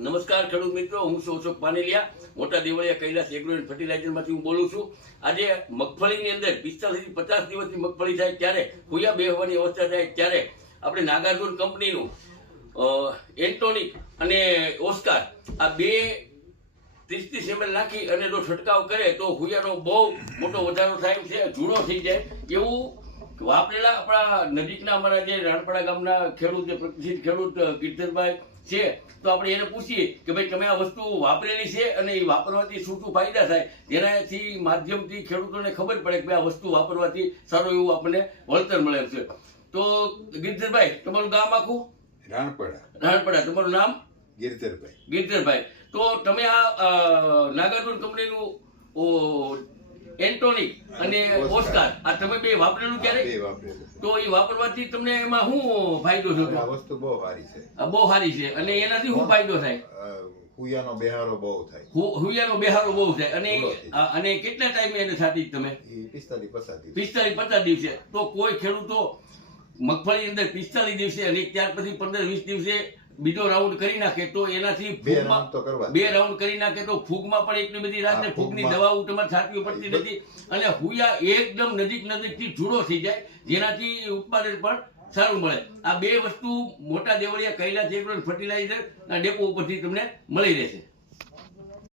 નમસ્કાર ખેડૂત મિત્રો, હું છું અશોક પાનેલિયા, મોટા દેવળિયા કૈલાસ એગ્રો એન્ડ ફર્ટિલાઇઝરમાંથી હું બોલું છું. આજે મગફળીની અંદર 45 થી 50 દિવસની મગફળી થાય ત્યારે હુયા બેહવાની અવસ્થા થાય ત્યારે આપણે નાગાર્જુન કંપનીનું એન્ટોનિક અને ઓસ્કાર આ બે 30 ml નાખી અને જો છંટકાવ કરે તો હુયાનો બહુ મોટો વધારો થાય છે, જૂનો થઈ જાય એવું વાપરેલા આપણા નજીકના અમારા જે રાણપડા ગામના ખેડૂત, જે પ્રતિષ્ઠિત ખેડૂત ગિરધરભાઈ છે, તો આપણે એને પૂછીએ કે ભાઈ તમે આ વસ્તુ વાપરેલી છે અને એ વાપરવાથી શું શું ફાયદા થાય, જેનાથી માધ્યમથી ખેડૂતોને ખબર પડે કે આ વસ્તુ વાપરવાથી સારું એવું આપણને વળતર મળે છે. તો ગિરધરભાઈ, તમારું ગામ આખું? રાણપડા. તમારું નામ? ગિરધરભાઈ. તો તમે આ નાગાર્જુન કંપનીનું એન્ટોનિક અને ઓસ્કાર આ તમે બે વાપરેલું ક્યારે? તો એ વાપરવાથી તમને એમાં શું ફાયદો થયો? આ વસ્તુ બહુ સારી છે. બહુ સારી છે. અને એનાથી શું ફાયદો થાય? હુયાનો બેહારો બહુ થાય. હુયાનો બેહારો બહુ થાય. અને કેટલા ટાઈમે એને છાંટી તમે? 45-50 દિવસે. તો કોઈ ખેડૂતો મગફળી અંદર 45 દિવસે અને ત્યાર પછી 15-20 દિવસે બીજો રાઉન્ડ કરી નાખે તો એનાથી બે રાઉન્ડ કરી નાખે તો ફૂગમાં પણ એટલી બધી રાત ને ફૂગની દવાઓ તમારે છાંટવી પડતી નથી અને હુયા એકદમ નજીકથી જુડો થઈ જાય, જેનાથી ઉત્પાદન પણ સારું મળે. આ બે વસ્તુ મોટા દેવળિયા કૈલાસ એગ્રો ફર્ટિલાઇઝર ના ડેપો ઉપરથી તમને મળી રહેશે.